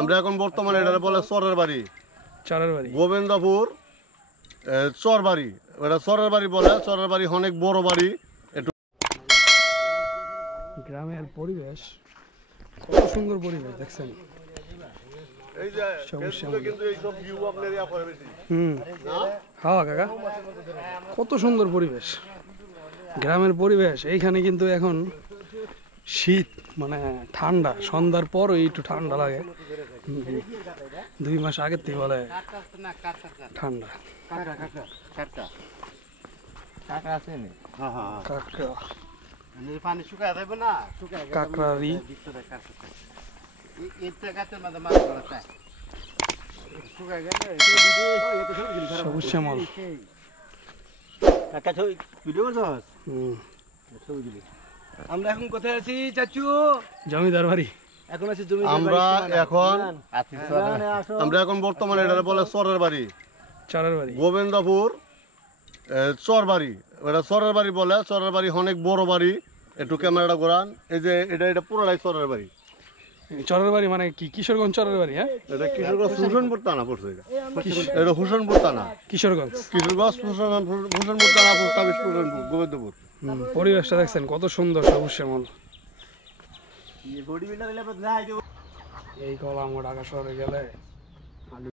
আমরা এখন বর্তমানে এটা বলে চরের বাড়ি গোবিন্দপুর চর বাড়ি, এটা চরের বাড়ি বলে। চরের বাড়ি অনেক বড় বাড়ি। একটু গ্রামের পরিবেশ, কত সুন্দর পরিবেশ দেখছেন। এই যে কিন্তু এই সব ভিউ আপনার ইয়া করে বেশি। হ্যাঁ কাকা, কত সুন্দর পরিবেশ, গ্রামের পরিবেশ। এইখানে কিন্তু এখন শীত, মানে ঠান্ডা, সন্ধ্যার পর একটু ঠান্ডা লাগে। 2 মাস আগের থেকে বলে ঠান্ডা। কাকড়ারি সবুজ শ্যামল। আমরা এখন কোথায় আছি চাচু? জমিদার বাড়ি। এখন আছি আমরা এখন বর্তমানে এটা বলে চরের বাড়ি গোবিন্দপুর চর বাড়ি, এটা চরের বাড়ি বলে। চরের বাড়ি অনেক বড় বাড়ি। একটু ক্যামেরাটা ঘোরান। এই যে এটা পুরোটাই চরের বাড়ি। চরের বাড়ি মানে কি? কিশোরগঞ্জ চরের বাড়ি? হ্যাঁ, এটা কিশোরগঞ্জ হুসেনপুর থানা পড়ছে। এটা হুসেনপুর থানা, কিশোরগঞ্জ হুসেনপুর থানা, পোস্ট অফিস গোবিন্দপুর। পরিবেশটা দেখছেন কত সুন্দর, সবুজ শ্যামল। এই কলা আমরা ঢাকা শহরে গেলে